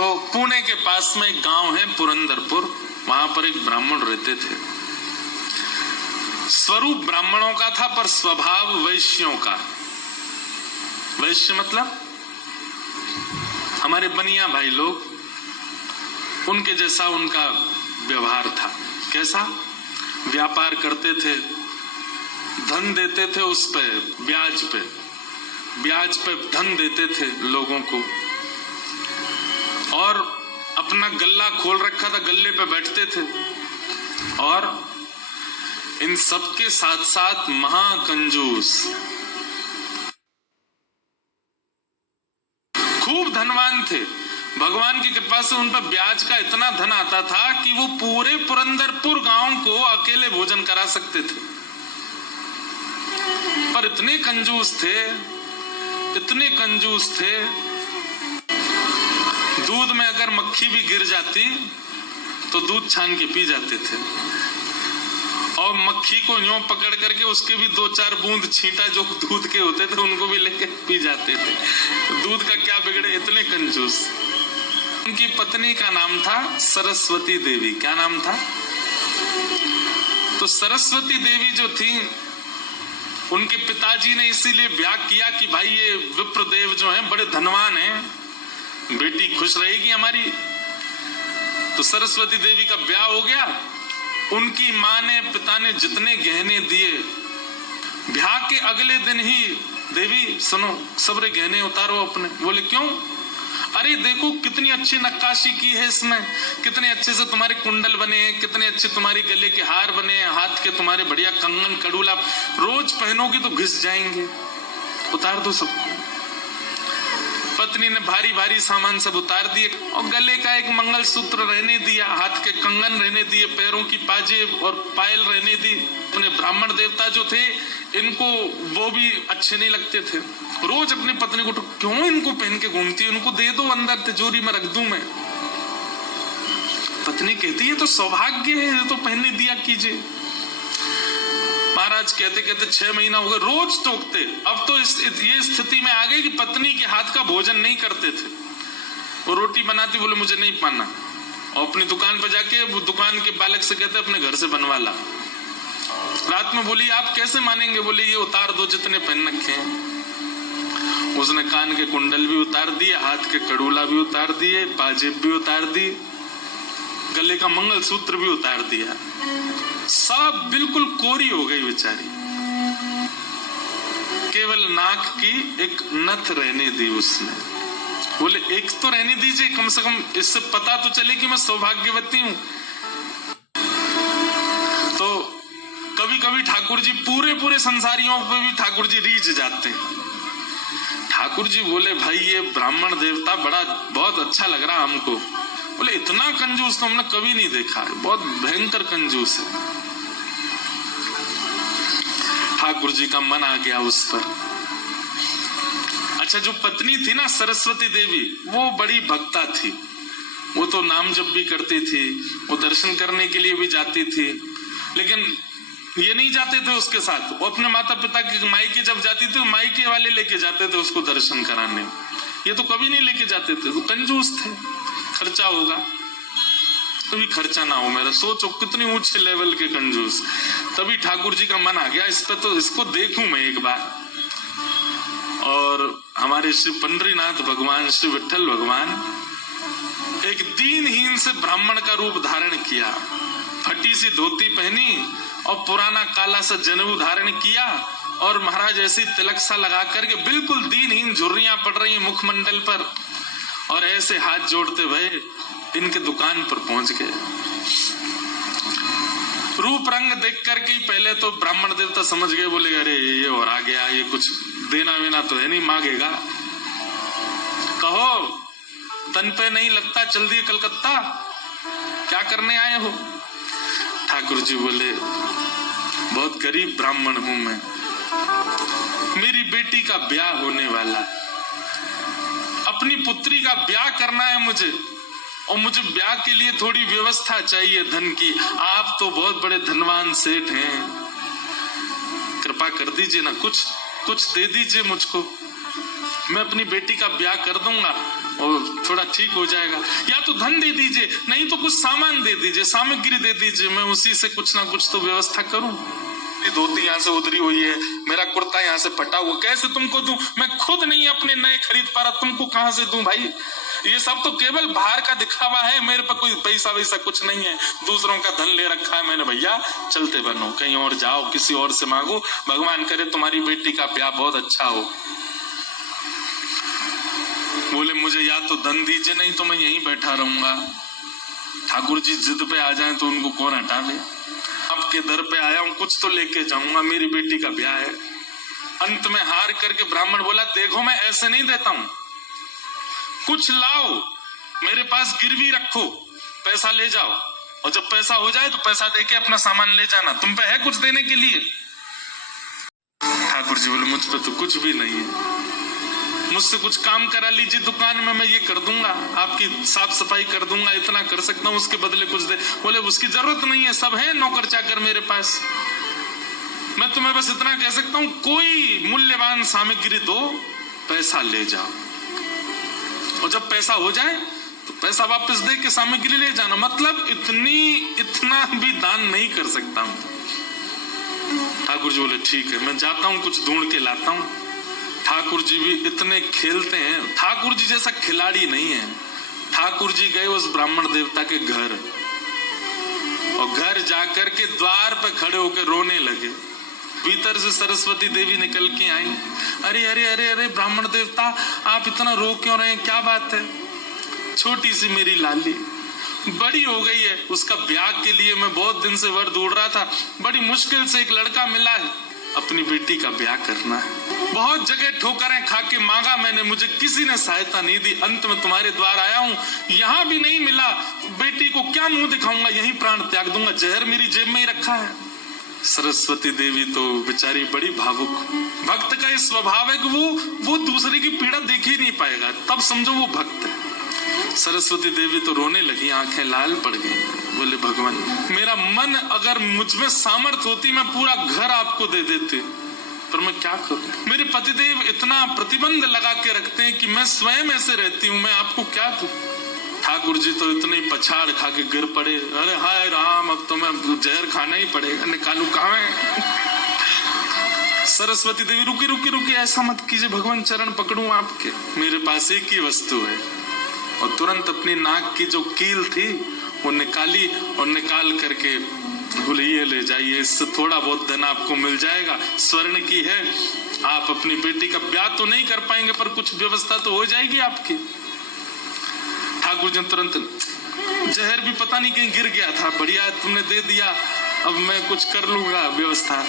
तो पुणे के पास में एक गांव है पुरंदरपुर, वहां पर एक ब्राह्मण रहते थे। स्वरूप ब्राह्मणों का था पर स्वभाव वैश्यों का। वैश्य मतलब हमारे बनिया भाई लोग, उनके जैसा उनका व्यवहार था। कैसा? व्यापार करते थे, धन देते थे, उस पे ब्याज पे धन देते थे लोगों को, और अपना गल्ला खोल रखा था, गल्ले पे बैठते थे। और इन सबके साथ साथ महाकंजूस, खूब धनवान थे। भगवान की कृपा से उन पर ब्याज का इतना धन आता था कि वो पूरे पुरंदरपुर गांव को अकेले भोजन करा सकते थे। पर इतने कंजूस थे, दूध में अगर मक्खी भी गिर जाती तो दूध छान के पी जाते थे, और मक्खी को यूं पकड़ करके उसके भी 2-4 बूंद छींटा जो दूध के होते थे उनको भी लेके पी जाते थे। दूध का क्या बिगड़े, इतने कंजूस। उनकी पत्नी का नाम था सरस्वती देवी। क्या नाम था? तो सरस्वती देवी जो थी, उनके पिताजी ने इसीलिए ब्याह किया कि भाई ये विप्रदेव जो हैं बड़े धनवान हैं, बेटी खुश रहेगी हमारी। तो सरस्वती देवी का ब्याह हो गया। उनकी माँ ने, पिता ने जितने गहने दिए, ब्याह के अगले दिन ही, देवी सुनो, सबरे गहने उतारो अपने। बोले क्यों? अरे देखो कितनी अच्छी नक्काशी की है इसमें, कितने अच्छे से तुम्हारे कुंडल बने हैं, कितने अच्छे तुम्हारे गले के हार बने हैं, हाथ के तुम्हारे बढ़िया कंगन कड़ूला, रोज पहनोगी तो घिस जाएंगे, उतार दो सबको। पत्नी ने भारी भारी सामान सब उतार दिए, और गले का एक मंगलसूत्र रहने दिया, हाथ के कंगन रहने दिए, पैरों की पाजेब और पायल रहने दी। अपने ब्राह्मण देवता जो थे, इनको वो भी अच्छे नहीं लगते थे। रोज अपनी पत्नी को, क्यों इनको पहन के घूमती, उनको दे दो, अंदर तिजोरी में रख दूं मैं। पत्नी कहती है तो सौभाग्य है, ये तो पहनने दिया कीजिए। महाराज कहते कहते 6 महीना हो गए, रोज टोकते। अब तो ये स्थिति में आ गई कि पत्नी के हाथ का भोजन नहीं करते थे। वो रोटी बनाती, बोले मुझे नहीं पाना, और अपनी दुकान पर जाके वो दुकान के बालक से कहते अपने घर से बनवा ला। रात में बोली आप कैसे मानेंगे? बोले ये उतार दो जितने पहन रखे हैं। उसने कान के कुंडल भी उतार दिए, हाथ के कड़ूला भी उतार दिए, पाजेब भी उतार दी, गले का मंगलसूत्र भी उतार दिया। सब बिल्कुल कोरी हो गई बेचारी, केवल नाक की एक नथ रहने दी उसने। बोले एक तो रहने दीजिए, कम से कम इससे पता तो चले कि मैं सौभाग्यवती हूं। तो कभी कभी ठाकुर जी पूरे संसारियों पे भी ठाकुर जी रीझ जाते हैं। ठाकुर जी बोले भाई ये ब्राह्मण देवता बड़ा बहुत अच्छा लग रहा हमको। बोले इतना कंजूस तो हमने कभी नहीं देखा, बहुत भयंकर कंजूस है। ठाकुर जी का मन आ गया उस पर। अच्छा, जो पत्नी थी ना सरस्वती देवी, वो बड़ी भक्ता थी। वो तो नाम जप भी करती थी, वो दर्शन करने के लिए भी जाती थी, लेकिन ये नहीं जाते थे उसके साथ। वो अपने माता पिता के मायके जब जाती थी, मायके वाले लेके जाते थे उसको दर्शन कराने। ये तो कभी नहीं लेके जाते थे, वो कंजूस थे। खर्चा होगा, कभी खर्चा ना हो मेरा। सोचो कितनी ऊंचे लेवल के कंजूस। तभी ठाकुर जी का मन आ गया इस पे, तो इसको देखूं मैं एक बार। और हमारे श्री पंडरीनाथ भगवान, श्री विठल भगवान एक दीनहीन से ब्राह्मण का रूप धारण किया, फटी सी धोती पहनी और पुराना काला सा जनेऊ धारण किया, और महाराज ऐसी तिलक सा लगा करके बिल्कुल दीनहीन झुर्रियां पड़ रही हैं मुखमंडल पर, और ऐसे हाथ जोड़ते हुए इनके दुकान पर पहुंच गए। रूप रंग देख करके पहले तो ब्राह्मण देवता समझ गए, बोले अरे ये और आ गया, ये कुछ देना वेना तो है नहीं, मांगेगा। कहो तन पे नहीं लगता, चल दिए कलकत्ता, क्या करने आए हो? ठाकुर जी बोले बहुत गरीब ब्राह्मण हूं मैं, मेरी बेटी का ब्याह होने वाला, अपनी पुत्री का ब्याह करना है मुझे, और मुझे ब्याह के लिए थोड़ी व्यवस्था चाहिए धन की। आप तो बहुत बड़े धनवान सेठ हैं, कृपा कर दीजिए ना, कुछ दे दीजिए मुझको, मैं अपनी बेटी का ब्याह कर दूंगा। और थोड़ा ठीक हो जाएगा। या तो धन दे दीजिए, नहीं तो कुछ सामान दे दीजिए, सामग्री दे दीजिए, मैं उसी से कुछ ना कुछ तो व्यवस्था करूं। धोती यहाँ से उधरी हुई है, मेरा कुर्ता यहाँ से फटा हुआ, कैसे तुमको दूं? मैं खुद नहीं अपने नए खरीद पा रहा, तुमको कहां से दूं भाई? ये सब तो केवल बाहर का दिखावा है, मेरे पर कोई पैसा वैसा कुछ नहीं है, दूसरों का धन ले रखा है मैंने। भैया चलते बनो, कहीं और जाओ, किसी और से मांगो, भगवान करे तुम्हारी बेटी का ब्याह बहुत अच्छा हो। बोले मुझे या तो धन दीजिए, नहीं तो मैं यहीं बैठा रहूंगा। ठाकुर जी जिद पे आ जाए तो उनको कौन हटावे? आपके दर पे आया हूं, कुछ तो लेके जाऊंगा, मेरी बेटी का ब्याह है। अंत में हार करके ब्राह्मण बोला, देखो मैं ऐसे नहीं देता हूं, कुछ लाओ, मेरे पास गिरवी रखो, पैसा ले जाओ, और जब पैसा हो जाए तो पैसा देके अपना सामान ले जाना, तुम पे है कुछ देने के लिए? ठाकुर जी बोले मुझ पे तो कुछ भी नहीं है, मुझसे कुछ काम करा लीजिए दुकान में, मैं ये कर दूंगा, आपकी साफ सफाई कर दूंगा, इतना कर सकता हूँ, उसके बदले कुछ दे। बोले उसकी जरूरत नहीं है, सब है नौकर चाकर मेरे पास, मैं तुम्हें बस इतना कह सकता हूँ, कोई मूल्यवान सामग्री दो, पैसा ले जाओ, और जब पैसा हो जाए तो पैसा वापस दे के सामग्री ले जाना। मतलब इतना भी दान नहीं कर सकता हूं। ठाकुर जी बोले ठीक है, मैं जाता हूं, कुछ ढूंढ के लाता हूं। ठाकुर जी भी इतने खेलते हैं, ठाकुर जी जैसा खिलाड़ी नहीं है। ठाकुर जी गए उस ब्राह्मण देवता के घर, और घर जाकर के द्वार पे खड़े होकर रोने लगे। भीतर से सरस्वती देवी निकल के आई, अरे अरे अरे अरे ब्राह्मण देवता, आप इतना रो क्यों रहे हैं, क्या बात है? छोटी सी मेरी लाली बड़ी हो गई है, उसका ब्याह के लिए मैं बहुत दिन से वर ढूंढ रहा था, बड़ी मुश्किल से एक लड़का मिला है, अपनी बेटी का ब्याह करना है। बहुत जगह ठोकरें खा के मांगा मैंने, मुझे किसी ने सहायता नहीं दी, अंत में तुम्हारे द्वार आया हूँ, यहाँ भी नहीं मिला, बेटी को क्या मुंह दिखाऊंगा, यही प्राण त्याग दूंगा, जहर मेरी जेब में ही रखा है। सरस्वती देवी तो बेचारी बड़ी भावुक, भक्त का ये स्वभाव है कि वो दूसरे की पीड़ा देख ही नहीं पाएगा, तब समझो वो भक्त है। सरस्वती देवी तो रोने लगी, आंखें लाल पड़ गई। बोले भगवान, मेरा मन अगर मुझ में सामर्थ होती मैं पूरा घर आपको दे देती, पर मैं क्या करूं? मेरे पतिदेव इतना प्रतिबंध लगा के रखते हैं कि मैं स्वयं ऐसे रहती हूं, मैं आपको क्या दूं? ठाकुर जी तो इतने पछाड़ खा के गिर पड़े, अरे हाय राम, अब तो मैं जहर खाना ही पड़ेगा, निकालू कहाँ है? सरस्वती देवी रुकी रुकी रुकी, ऐसा मत कीजिए भगवान, चरण पकड़ूं आपके, मेरे पास एक ही वस्तु है। और तुरंत अपनी नाक की जो कील थी वो निकाली, और निकाल करके बोले ये ले जाइए, इससे थोड़ा बहुत धन आपको मिल जाएगा, स्वर्ण की है, आप अपनी बेटी का ब्याह तो नहीं कर पाएंगे पर कुछ व्यवस्था तो हो जाएगी आपकी। ठाकुर जी तुरंत, जहर भी पता नहीं कहीं गिर गया था, बढ़िया तुमने दे दिया, अब मैं कुछ कर लूंगा व्यवस्था।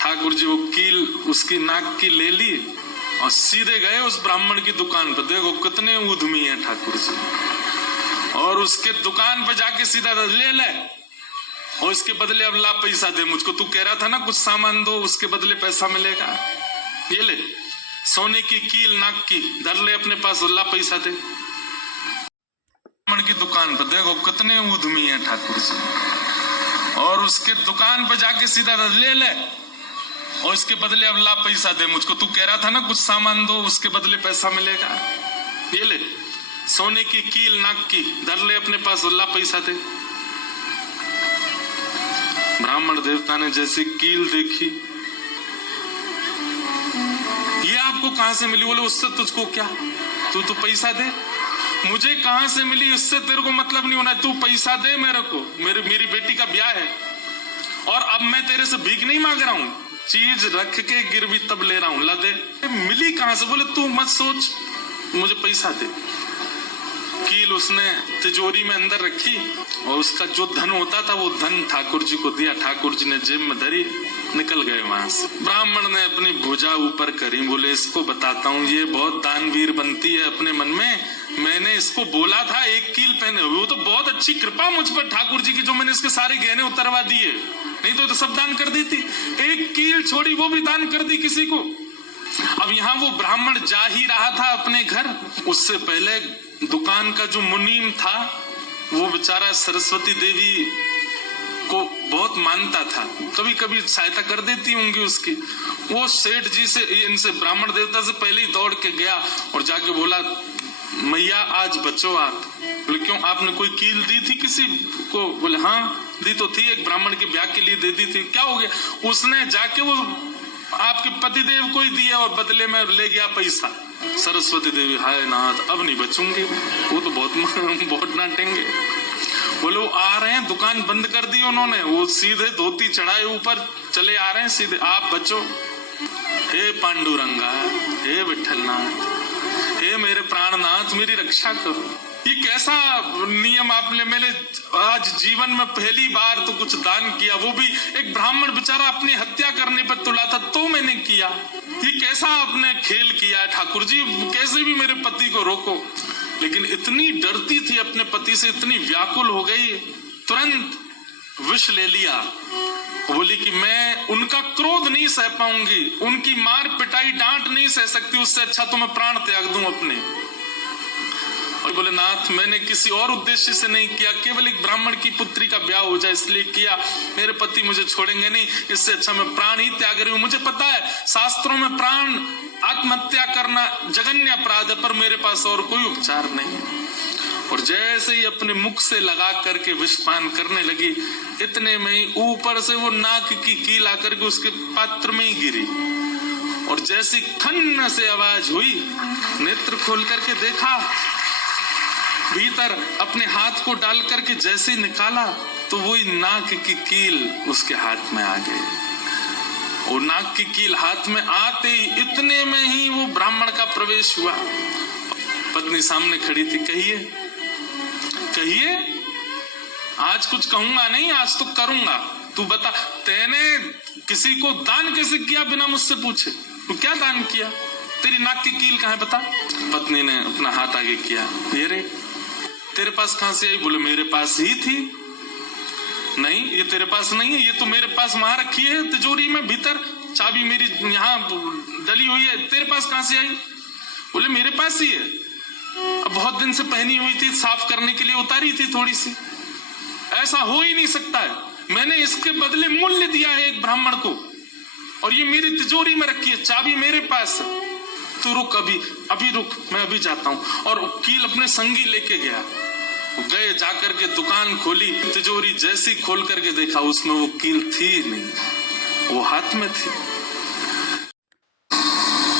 ठाकुर जी वो कील उसकी नाक की ले ली और सीधे गए उस ब्राह्मण की दुकान पर। देखो कितने उद्यमी हैं ठाकुर जी, और उसके दुकान पर जाके सीधा ले ले, और इसके बदले अब ला पैसा दे मुझको, तू कह रहा था ना कुछ सामान दो उसके बदले पैसा मिलेगा, ये ले सोने की कील नाक की धर ले अपने पास, ला पैसा दे। ब्राह्मण की दुकान पर देखो कितने उद्यमी हैं ठाकुर जी, और उसके दुकान पर जाके सीधा ले ले, और इसके बदले अब ला पैसा दे मुझको, तू कह रहा था ना कुछ सामान दो उसके बदले पैसा मिलेगा, ये ले सोने की कील नाक की धर ले अपने पास, ला पैसा दे। ब्राह्मण देवता ने जैसे कील देखी, ये आपको कहां से मिली? बोले उससे तुझको क्या, तू तो पैसा दे। मुझे कहां से मिली इससे तेरे को मतलब नहीं होना, तू पैसा दे मेरे को, मेरी बेटी का ब्याह है, और अब मैं तेरे से भीख नहीं मांग रहा हूं, चीज रख के गिरवी तब ले रहा हूं, ला दे। मिली कहां से? बोले तू मत सोच, मुझे पैसा दे। कील उसने तिजोरी में अंदर रखी, और उसका जो धन होता था वो धन ठाकुर जी को दिया, ठाकुर जी ने जेब में धरी, निकल गए वहां से। ब्राह्मण ने अपनी भुजा ऊपर करी, बोले इसको बताता हूँ, ये बहुत दानवीर बनती है अपने मन में, मैंने इसको बोला था एक कील पहने, वो तो बहुत अच्छी कृपा मुझ पर ठाकुर जी की, जो मैंने इसके सारे गहने उतरवा दिए, नहीं तो सब दान कर देती, एक कील छोड़ी वो भी दान कर दी किसी को। अब यहाँ वो ब्राह्मण जा ही रहा था अपने घर, उससे पहले दुकान का जो मुनीम था वो बेचारा सरस्वती देवी को बहुत मानता था, कभी कभी सहायता कर देती होंगी उसकी। वो सेठ जी से, इनसे ब्राह्मण देवता से पहले ही दौड़ के गया और जाके बोला, मैया आज बचो आप। बोले क्यों, आपने कोई कील दी थी किसी को? बोले हाँ दी तो थी, एक ब्राह्मण के ब्याह के लिए दे दी थी। क्या हो गया? उसने जाके वो आपके पतिदेव को ही दिया और बदले में ले गया पैसा। सरस्वती देवी, हाय नाथ अब नहीं बचूंगी, वो तो बहुत डांटेंगे। बोले वो आ रहे हैं, दुकान बंद कर दी उन्होंने, वो सीधे धोती चढ़ाए ऊपर चले आ रहे हैं सीधे, आप बचो। हे पांडुरंगा, हे विठलनाथ, हे मेरे प्राणनाथ, मेरी रक्षा करो। ये कैसा नियम आपने, मैंने आज जीवन में पहली बार तो कुछ दान किया, वो भी एक ब्राह्मण बेचारा अपनी हत्या करने पर तुला था तो मैंने किया। ये कैसा आपने खेल किया ठाकुर जी, कैसे भी मेरे पति को रोको। लेकिन इतनी डरती थी अपने पति से, इतनी व्याकुल हो गई, तुरंत विष ले लिया। बोली कि मैं उनका क्रोध नहीं सह पाऊंगी, उनकी मार पिटाई डांट नहीं सह सकती, उससे अच्छा तो मैं प्राण त्याग दूं अपने। और बोले नाथ मैंने किसी और उद्देश्य से नहीं किया, केवल एक ब्राह्मण की पुत्री का ब्याह हो जाए इसलिए किया, मेरे पति मुझे छोड़ेंगे नहीं, इससे अच्छा मैं प्राण ही त्याग रही हूं। मुझे पता है शास्त्रों में प्राण आत्महत्या करना जघन्य अपराध है, पर मेरे पास और कोई उपचार नहीं है। और जैसे ही अपने मुख से लगा करके विषपान करने लगी, इतने में ही ऊपर से वो नाक की कील आकर के उसके पात्र में ही गिरी। और जैसी खन्न से आवाज हुई, नेत्र खोल करके देखा, भीतर अपने हाथ को डाल करके जैसे निकाला तो वही नाक की कील उसके हाथ में आ गई। और नाक की कील हाथ में आते ही इतने में ही वो ब्राह्मण का प्रवेश हुआ। पत्नी सामने खड़ी थी, कहिए कहिए, आज कुछ कहूंगा नहीं, आज तो करूंगा, तू बता तैने किसी को दान कैसे किया बिना मुझसे पूछे? तू क्या दान किया? तेरी नाक की कील कहाँ है बता? पत्नी ने अपना हाथ आगे किया, ये रे तेरे पास कहां से आई? बोले मेरे पास ही थी। नहीं ये तेरे पास नहीं है, ये तो मेरे पास वहां रखी है तिजोरी में, भीतर चाबी मेरी यहाँ डली हुई है, तेरे पास कहां से आई? बोले मेरे पास ही है, अब बहुत दिन से पहनी हुई थी, साफ करने के लिए उतारी थी थोड़ी सी। ऐसा हो ही नहीं सकता है, मैंने इसके बदले मूल्य दिया है एक ब्राह्मण को, और ये मेरी तिजोरी में रखी है, चाबी मेरे पास है। तू रुक, अभी रुक, मैं अभी जाता हूं। और कील अपने संगी लेके गया। गए, जाकर के दुकान खोली, तिजोरी जैसी खोल करके देखा उसमें वो कील थी नहीं, वो हाथ में थी।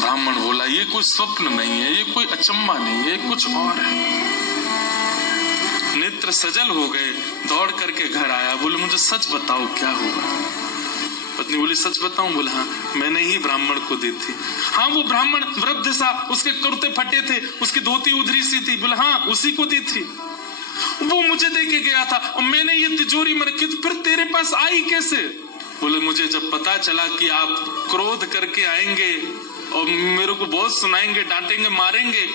ब्राह्मण बोला ये कोई स्वप्न नहीं है, ये कोई अचंबा नहीं है, कुछ और है। नेत्र सजल हो गए, दौड़ करके घर आया, बोले मुझे सच बताओ क्या हुआ? पत्नी बोली सच बताऊं? बोला हाँ, मैंने ही ब्राह्मण को दी थी। हाँ वो ब्राह्मण वृद्ध सा, उसके कुर्ते फटे थे, उसकी धोती उधरी सी थी। बोला हाँ उसी को दी थी, वो मुझे दे के गया था और मैंने ये तिजोरी में रखी, तो फिर तेरे पास आई कैसे? बोले मुझे जब पता चला कि आप क्रोध करके आएंगे और मेरे को बहुत सुनाएंगे, डांटेंगे, मारेंगे,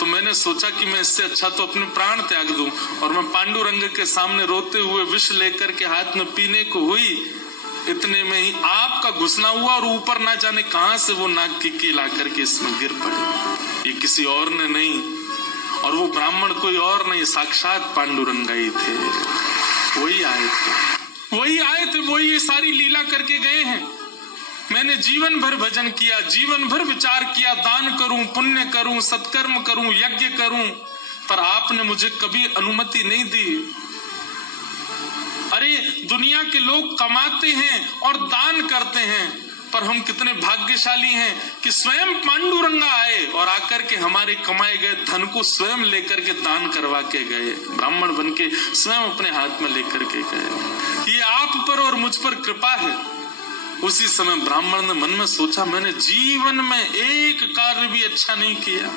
तो मैंने सोचा कि मैं इससे अच्छा तो अपने प्राण त्याग दूं। और मैं पांडुरंग के सामने रोते हुए विष लेकर के हाथ में पीने को हुई, इतने में ही आपका घुसना हुआ और ऊपर ना जाने कहां से वो नाक की कील आकर के इसमें गिर पड़ी। ये किसी और ने नहीं, और वो ब्राह्मण कोई और नहीं, साक्षात पांडुरंगा ही थे। वही आए थे, वही ये सारी लीला करके गए हैं। मैंने जीवन भर भजन किया, जीवन भर विचार किया, दान करूं, पुण्य करूं, सत्कर्म करूं, यज्ञ करूं, पर आपने मुझे कभी अनुमति नहीं दी। अरे दुनिया के लोग कमाते हैं और दान करते हैं, पर हम कितने भाग्यशाली हैं कि स्वयं पांडुरंगा आए और आकर के हमारे कमाए गए धन को स्वयं लेकर के दान करवा के गए, ब्राह्मण बन के स्वयं अपने हाथ में लेकर के गए। ये आप पर और मुझ पर कृपा है। उसी समय ब्राह्मण ने मन में सोचा, मैंने जीवन में एक कार्य भी अच्छा नहीं किया,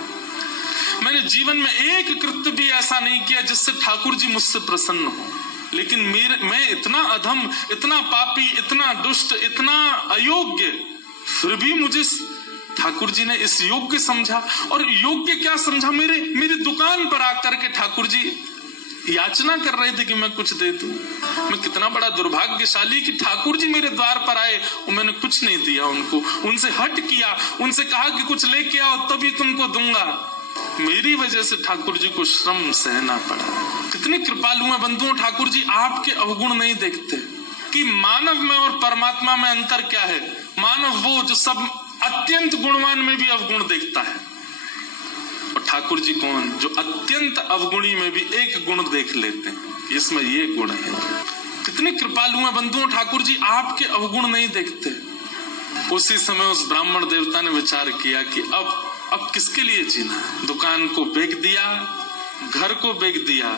मैंने जीवन में एक कृत्य भी ऐसा नहीं किया जिससे ठाकुर जी मुझसे प्रसन्न हो, लेकिन मैं इतना अधम, इतना पापी, इतना दुष्ट, इतना अयोग्य, फिर भी मुझे ठाकुर जी ने इस योग्य समझा। और योग्य क्या समझा? मेरी दुकान पर आकर के ठाकुर जी याचना कर रहे थे कि मैं कुछ दे दूं। मैं कितना बड़ा दुर्भाग्यशाली कि ठाकुर जी मेरे द्वार पर आए और मैंने कुछ नहीं दिया उनको, उनसे हट किया, उनसे कहा कि कुछ लेके आओ तभी तुमको दूंगा। मेरी वजह से ठाकुर जी को श्रम सहना पड़ा। कितने कृपालु हैं बंधुओं ठाकुर जी, आपके अवगुण नहीं देखते। कि मानव में और परमात्मा में अंतर क्या है। मानव वो जो सब अत्यंत गुणवान में भी अवगुण देखता है, और ठाकुर जी कौन, जो अत्यंत अवगुणी में भी एक गुण देख लेते हैं, इसमें ये गुण है। कितने कृपालु हैं बंधुओं ठाकुर जी, आपके अवगुण नहीं देखते। उसी समय उस ब्राह्मण देवता ने विचार किया कि अब किसके लिए जीना। दुकान को बेच दिया, घर को बेच दिया,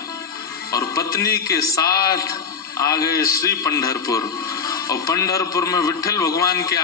और पत्नी के साथ आ गए श्री पंढरपुर। और पंढरपुर में विठ्ठल भगवान के